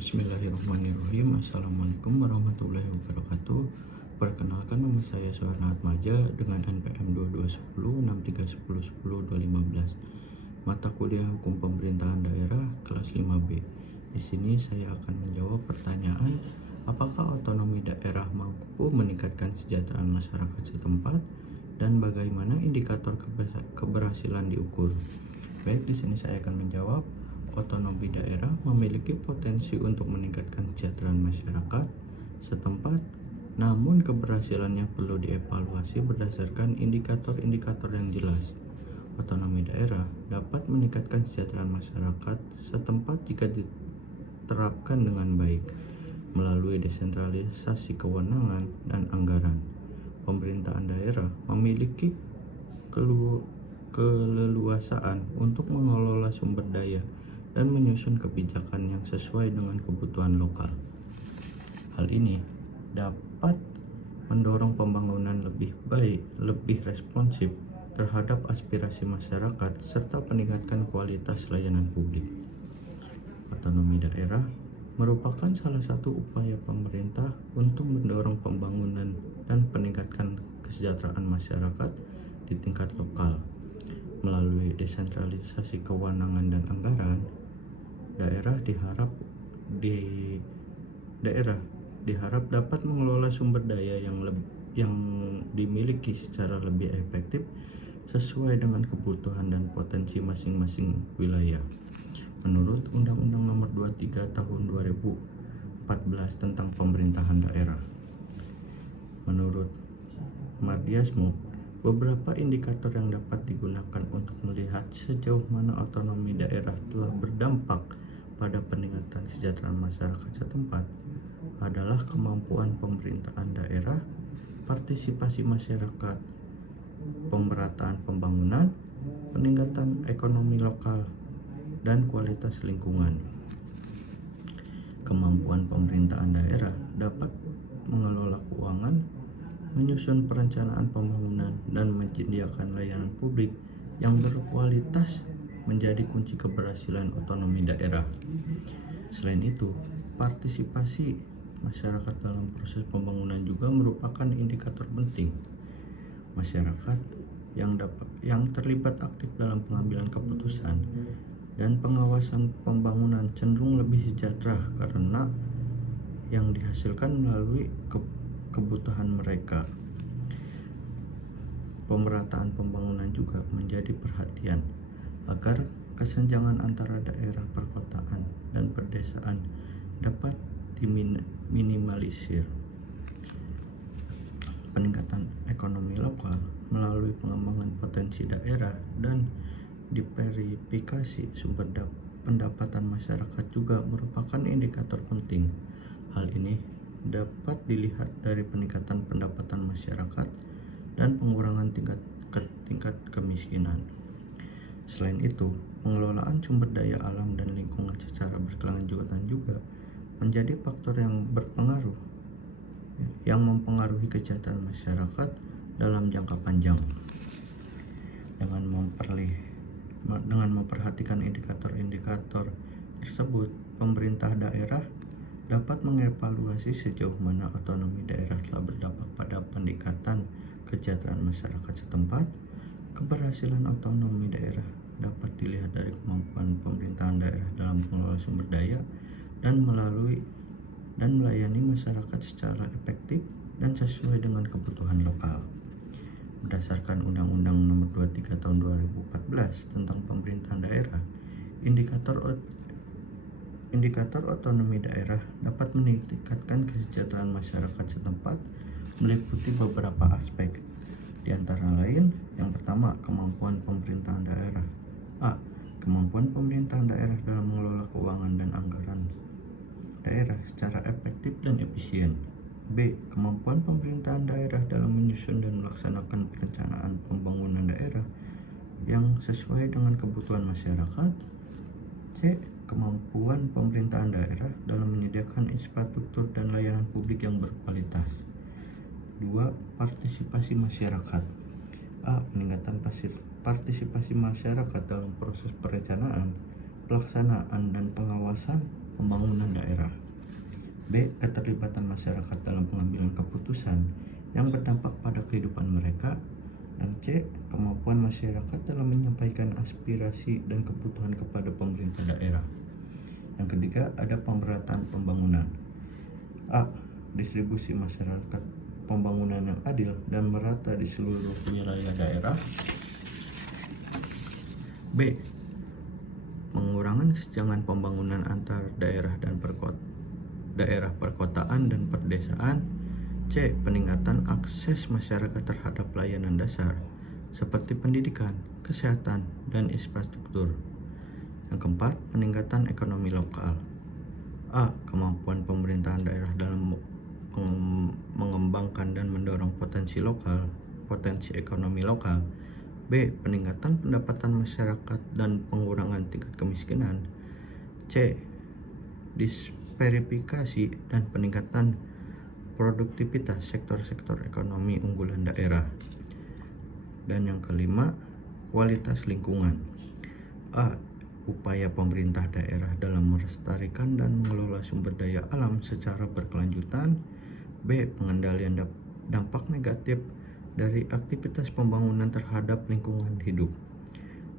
Bismillahirrahmanirrahim. Assalamualaikum warahmatullahi wabarakatuh. Perkenalkan, nama saya Suharna Atmaja dengan NPM 221063101015. Mata kuliah Hukum Pemerintahan Daerah kelas 5B. Di sini saya akan menjawab pertanyaan, apakah otonomi daerah mampu meningkatkan kesejahteraan masyarakat setempat dan bagaimana indikator keberhasilan diukur. Baik, di sini saya akan menjawab. Otonomi daerah memiliki potensi untuk meningkatkan kesejahteraan masyarakat setempat, namun keberhasilannya perlu dievaluasi berdasarkan indikator-indikator yang jelas. Otonomi daerah dapat meningkatkan kesejahteraan masyarakat setempat jika diterapkan dengan baik melalui desentralisasi kewenangan dan anggaran. Pemerintahan daerah memiliki keleluasaan untuk mengelola sumber daya dan menyusun kebijakan yang sesuai dengan kebutuhan lokal. Hal ini dapat mendorong pembangunan lebih baik, lebih responsif terhadap aspirasi masyarakat, serta meningkatkan kualitas layanan publik. Otonomi daerah merupakan salah satu upaya pemerintah untuk mendorong pembangunan dan peningkatan kesejahteraan masyarakat di tingkat lokal. Melalui desentralisasi kewenangan dan anggaran, daerah diharap dapat mengelola sumber daya yang dimiliki secara lebih efektif sesuai dengan kebutuhan dan potensi masing-masing wilayah. Menurut Undang-Undang Nomor 23 Tahun 2014 tentang Pemerintahan Daerah. Menurut Mardiasmo, beberapa indikator yang dapat digunakan untuk melihat sejauh mana otonomi daerah telah berdampak pada peningkatan kesejahteraan masyarakat setempat adalah kemampuan pemerintahan daerah, partisipasi masyarakat, pemerataan pembangunan, peningkatan ekonomi lokal, dan kualitas lingkungan. Kemampuan pemerintahan daerah dapat mengelola keuangan, menyusun perencanaan pembangunan, dan menyediakan layanan publik yang berkualitas menjadi kunci keberhasilan otonomi daerah. Selain itu, partisipasi masyarakat dalam proses pembangunan juga merupakan indikator penting. Masyarakat yang terlibat aktif dalam pengambilan keputusan dan pengawasan pembangunan cenderung lebih sejahtera karena yang dihasilkan melalui kebutuhan mereka. Pemerataan pembangunan juga menjadi perhatian agar kesenjangan antara daerah perkotaan dan perdesaan dapat diminimalisir. Peningkatan ekonomi lokal melalui pengembangan potensi daerah dan diversifikasi sumber pendapatan masyarakat juga merupakan indikator penting. Hal ini dapat dilihat dari peningkatan pendapatan masyarakat dan pengurangan tingkat kemiskinan. Selain itu, pengelolaan sumber daya alam dan lingkungan secara berkelanjutan juga menjadi faktor yang mempengaruhi kesejahteraan masyarakat dalam jangka panjang. Dengan memperhatikan indikator-indikator tersebut, pemerintah daerah dapat mengevaluasi sejauh mana otonomi daerah telah berdampak pada peningkatan kesejahteraan masyarakat setempat. Keberhasilan otonomi daerah dapat dilihat dari kemampuan pemerintahan daerah dalam mengelola sumber daya dan melayani masyarakat secara efektif dan sesuai dengan kebutuhan lokal. Berdasarkan Undang-Undang Nomor 23 Tahun 2014 tentang Pemerintahan Daerah, indikator otonomi daerah dapat meningkatkan kesejahteraan masyarakat setempat meliputi beberapa aspek. Di antara lain, yang pertama, kemampuan pemerintahan daerah. A. Kemampuan pemerintahan daerah dalam mengelola keuangan dan anggaran daerah secara efektif dan efisien. B. Kemampuan pemerintahan daerah dalam menyusun dan melaksanakan perencanaan pembangunan daerah yang sesuai dengan kebutuhan masyarakat. C. Kemampuan pemerintahan daerah dalam menyediakan infrastruktur dan layanan publik yang berkualitas. 2. Partisipasi masyarakat. A. Peningkatan partisipasi masyarakat dalam proses perencanaan, pelaksanaan, dan pengawasan pembangunan daerah. B. Keterlibatan masyarakat dalam pengambilan keputusan yang berdampak pada kehidupan mereka. Dan C. Kemampuan masyarakat dalam menyampaikan aspirasi dan kebutuhan kepada pemerintah daerah. Yang ketiga, ada pemerataan pembangunan. A. Distribusi masyarakat pembangunan yang adil dan merata di seluruh wilayah daerah. B. Pengurangan kesenjangan pembangunan antar daerah dan daerah perkotaan dan perdesaan. C. Peningkatan akses masyarakat terhadap pelayanan dasar seperti pendidikan, kesehatan, dan infrastruktur. Yang keempat, peningkatan ekonomi lokal. A. Kemampuan pemerintahan daerah dalam mengembangkan dan mendorong potensi ekonomi lokal. B. Peningkatan pendapatan masyarakat dan pengurangan tingkat kemiskinan. C. Diversifikasi dan peningkatan produktivitas sektor-sektor ekonomi unggulan daerah. Dan yang kelima, kualitas lingkungan. A. Upaya pemerintah daerah dalam melestarikan dan mengelola sumber daya alam secara berkelanjutan. B. Pengendalian dampak negatif dari aktivitas pembangunan terhadap lingkungan hidup.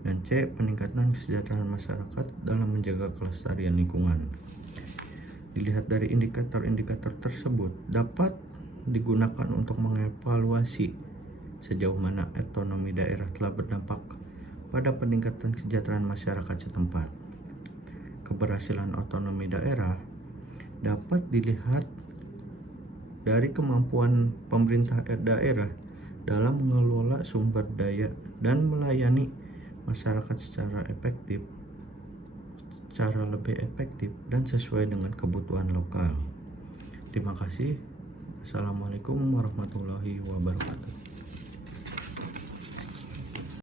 Dan C. Peningkatan kesejahteraan masyarakat dalam menjaga kelestarian lingkungan. Dilihat dari indikator-indikator tersebut, dapat digunakan untuk mengevaluasi sejauh mana otonomi daerah telah berdampak pada peningkatan kesejahteraan masyarakat setempat. Keberhasilan otonomi daerah dapat dilihat dari kemampuan pemerintah daerah dalam mengelola sumber daya dan melayani masyarakat secara lebih efektif dan sesuai dengan kebutuhan lokal. Terima kasih. Assalamualaikum warahmatullahi wabarakatuh.